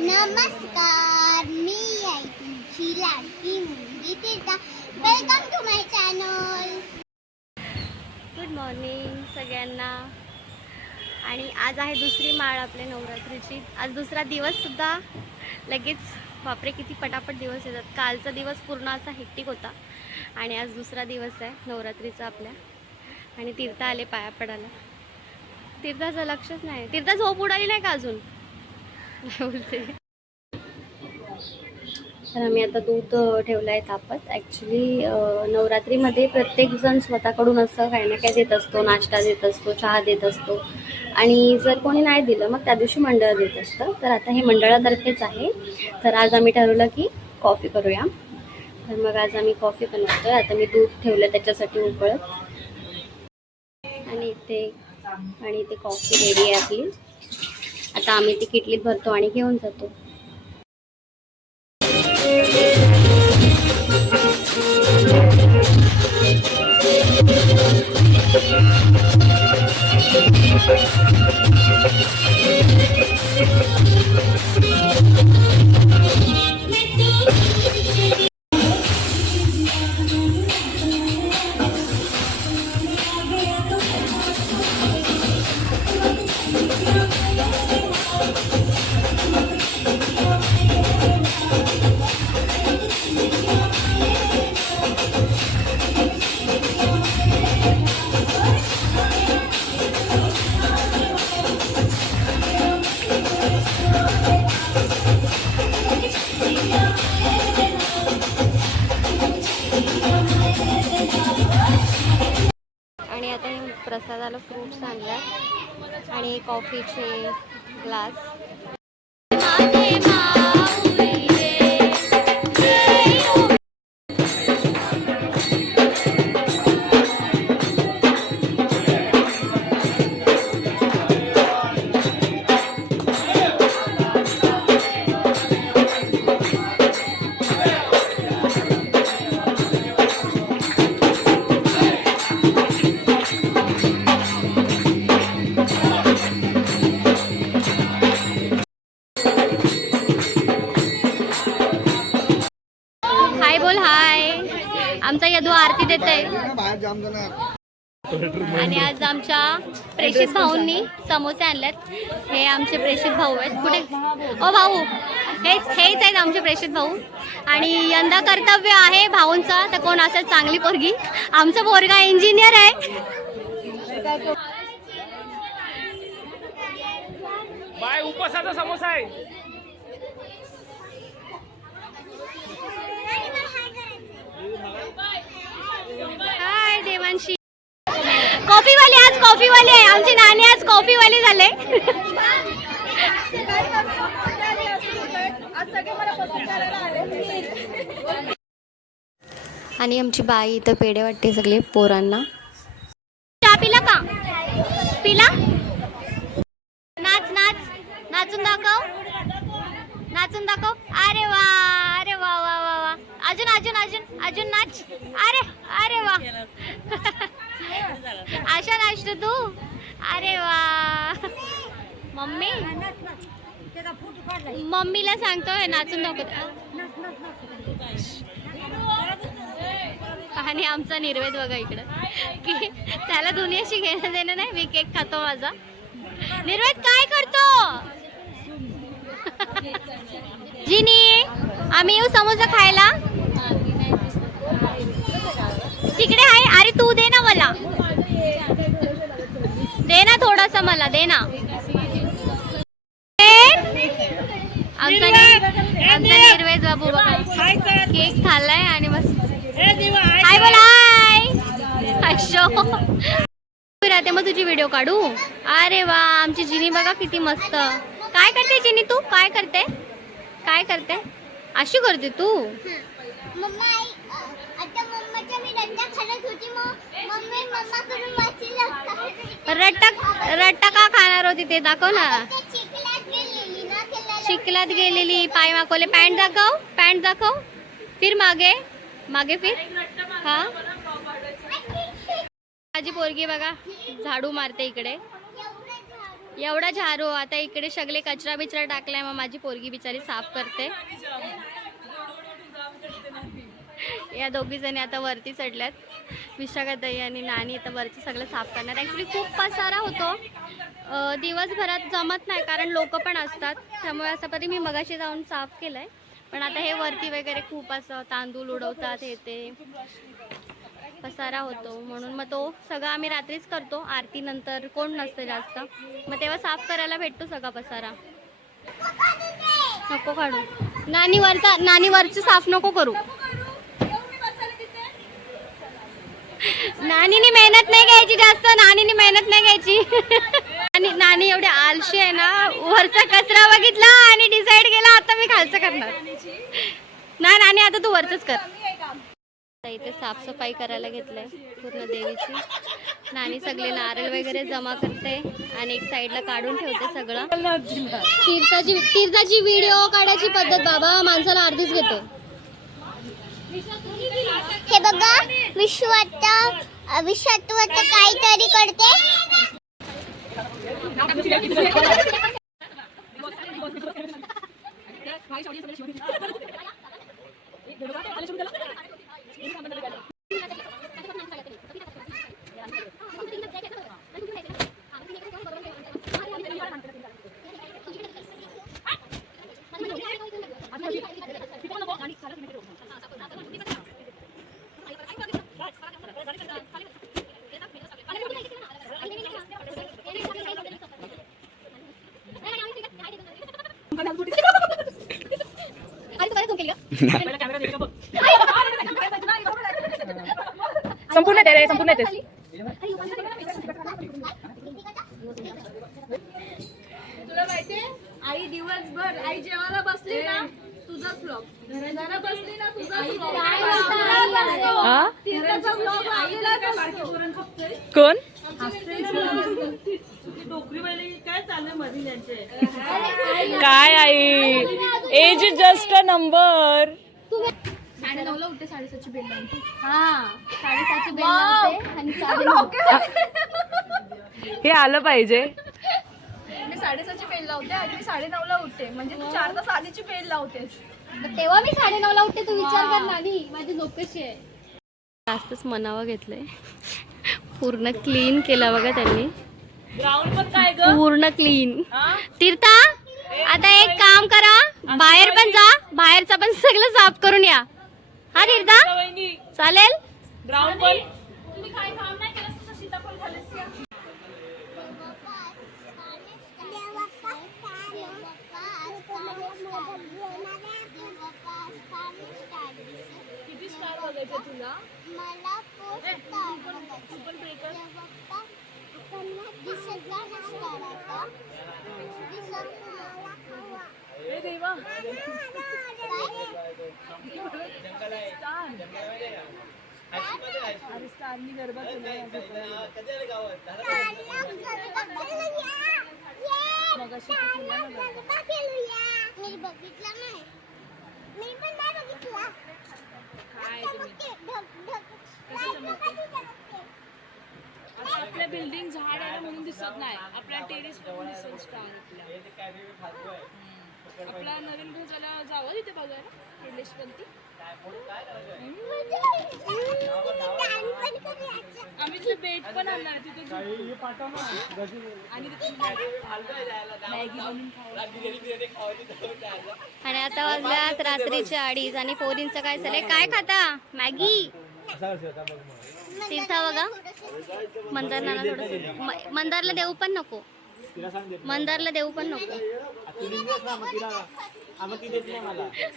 नमस्कार मी आहे तुमची लाडकी मुलगी Tirtha. Welcome to my channel good morning सगळ्यांना. आणि आज आहे दुसरी माळ आपल्या नवरात्रीची. आज दुसरा दिवससुद्धा लगेच बापरे किती पटापट दिवस येतात. कालचा दिवस पूर्ण असा हेक्टिक होता. आणि आज दुसरा दिवस आहे नवरात्रीचा आपल्या. आणि तीर्थ आले पाया पडायला. तीर्थाचं लक्षच नाही. तीर्थ झोप उडाली नाही का अजून? बोलते. तर आम्ही आता दूध ठेवलं आहे तापत. ॲक्च्युली नवरात्रीमध्ये प्रत्येकजण स्वतःकडून असं काही ना काही देत असतो. नाश्ता देत असतो चहा देत असतो. आणि जर कोणी नाही दिलं मग त्या दिवशी मंडळ देत असतं. तर आता हे मंडळातर्फेच आहे. तर आज आम्ही ठरवलं की कॉफी करूया. तर मग आज आम्ही कॉफी बनवतोय. आता मी दूध ठेवलं त्याच्यासाठी उकळत. आणि इथे आणि इथे कॉफी रेडी आहे आपली. आता आम्ही ती किटलीत भरतो आणि घेऊन जातो. आणि कॉफीचे ग्लास. आमचा यदू आरती देत आहे. आणि आज आमच्या प्रेषित भाऊंनी समोसे आणलेत. हे आमचे प्रेषित भाऊ आहेत. कुठे? ओ भाऊ. हेच हेच आहेत आमचे प्रेषित भाऊ. आणि यंदा कर्तव्य आहे भाऊंचा. तर कोण असेल चांगली पोरगी? आमचा पोरगा इंजिनियर आहे. बाय उपसाचा समोसा आहे. हाय देवांशी. कॉफीवाली आज कॉफीवाली आहे. आमची नाणी आज कॉफीवाली झाले. आणि आमची बाई इथं पेढे वाटते सगळे पोरांना चहा पिला का पिला नाच नाच नाचून दाखव नाचून दाखव अरे वा अरे वा वा वा वा अजून अजून अजून अजून नाच. अरे अरे वा. अशा नाचतो तू. अरे वा. मम्मी? मम्मीला सांगतोय नाचून दाखवत आणि आमचा निर्वेद बघा इकडं. की त्याला दुनियाशी घेणं देणं नाही मी केक खातो माझा. निर्वेद काय करतो? जिनी आम्ही येऊ समोसा खायला? तिकडे आहे अरे तू दे ना मला. दे ना थोडासा मला दे ना. आमचा नि- आमचा निर्वेद बाबू बघा. केक खाल्लाय आणि मस्त. हाय बोल हाय. अशो. राहते मग तुझी व्हिडिओ काढू? अरे वा आमची जिनी बघा किती मस्त. काय करते जिनी तू? काय करते? काय करते? अशी करते तू? मम्मा आई अ, आता मम्माच्या मी रट्टा खात होती. मग मम्मी मम्मा कडून वाचली लागतात रट्टा रट्टा का खाणार होती ते दाखव ना शिकलात गेलेली पाय माकवले पॅन्ट दाखव पॅन्ट दाखव. फिर मागे मागे फिर. हा. माझी पोरगी बघा झाडू मारते इकडे. एवढा झारू आता इकडे सगळे कचरा बिचरा टाकलाय मग माझी पोरगी बिचारी साफ करते. या दोघी जणी आता वरती चढल्यात. विशाखाताई आणि नानी आता वरती सगळं साफ करणार. ॲक्च्युली खूप पसारा होतो. दिवसभरात जमत नाही कारण लोक पण असतात. त्यामुळे असं तरी मी मगाशी जाऊन साफ केलंय. पण आता हे वरती वगैरे खूप असं तांदूळ उडवतात हे ते. पसारा होतो म्हणून मग तो सगळा आम्ही रात्रीच करतो. आरतीनंतर कोण नसतं जास्त. मग तेव्हा साफ करायला भेटतो सगळा पसारा. नको काढू. नानी वरचा नानी वरचं साफ नको करू. नानीनी मेहनत नाही घ्यायची जास्त नानीनी मेहनत नाही घ्यायची. आणि नानी एवढी आलशी आहे ना वरचा कचरा बघितला आणि डिसाईड केला आता मी खालचं करणार. नाही नानी आता तू वरचंच कर. आता इथे साफसफाई करायला घेतलंय पूर्ण देवीची. नानी सगळे नारळ वगैरे जमा करते आणि एक साईडला काढून ठेवते सगळं. तीर्थाची तीर्थाची व्हिडिओ काढायची पद्धत बाबा माणसाला अर्धीच घेते. हे बघा विश्वात विश्वात काहीतरी करते संपूर्ण येते रे संपूर्ण येते तुला माहितीये आई दिवसभर आई जेवायला बसली ना ब्लॉग घरात बसली ना आईला कोण? काय आई? एज जस्ट अ नंबर साडे नऊला उठते साडेसातची बेल लावते. हा. साडेसातची बेल लावते आणि साडे हे आलं पाहिजे. मी साडेसातची बेल लावते आणि मी साडे नऊला उठते. म्हणजे तू चार तास आधीची बेल लावतेस. तेव्हा मी साडे ला उठते तू विचार कर नानी. माझी झोप कशी आहे. जास्तच मनावं घेतलंय. पूर्ण क्लीन केला बघा त्यांनी. ग्राउंड पण काय ग? पूर्ण क्लीन तीर्था आता एक काम करा. बाहेर पण जा. बाहेरचा पण सगळं साफ करून या. हा तीर्था? चालेल? ग्राउंड पण? स्टार हवा देवा अरे स्टारनी गरबा मी बघितला नाही मी पण नाही बघितला आपल्या बिल्डिंग झाड आहे ना म्हणून दिसत नाही. आपल्या टेरेस पण दिसत स्टार आपल्या आपला नवीन घर झाला जावं तिथे बघायला पण करायचं. आम्ही तुला बेट पण आणणार तिथे. आणि तिथे. आणि आता वाजल्यात रात्रीचे अडीच आणि पोरींचं काय चाललंय? काय खाता? मॅगी. तीर्था बघा मंदारला थोडस मंदारला देऊ पण नको. मंदारला देऊ पण नको.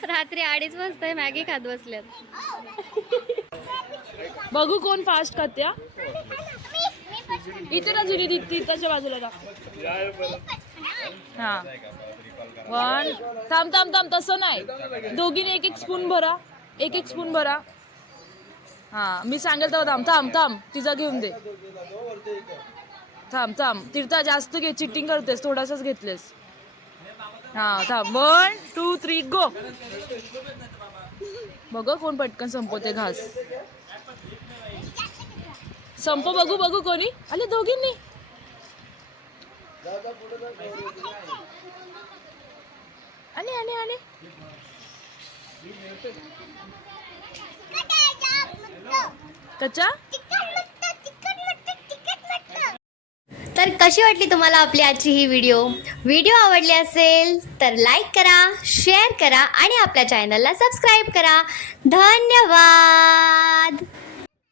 रात्री अडीच वाजता मॅगी खात बसल्यात. बघू कोण फास्ट खाते इथे ना जुनी तीर्थाच्या बाजूला जा. हा. वन. थांब थांब थांब तसं नाही. दोघीने एक एक स्पून भरा. एक एक स्पून भरा. हा मी सांगेल तेव्हा थांब थांब थांब तिचा घेऊन दे. थांब थांब तीर्था जास्त घे चिटिंग करतेस थोडासाच घेतलेस. हा थांब वन टू थ्री गो बघ कोण पटकन संपवते घास. संप बघू बघू कोणी. आले दोघींनी. आणि आणि आणि त्याच्या? तर कशी वाटली तुम्हाला आपली आजची ही व्हिडिओ व्हिडिओ आवडली असेल तर लाईक करा शेअर करा आणि आपल्या चॅनलला सबस्क्राईब करा. धन्यवाद!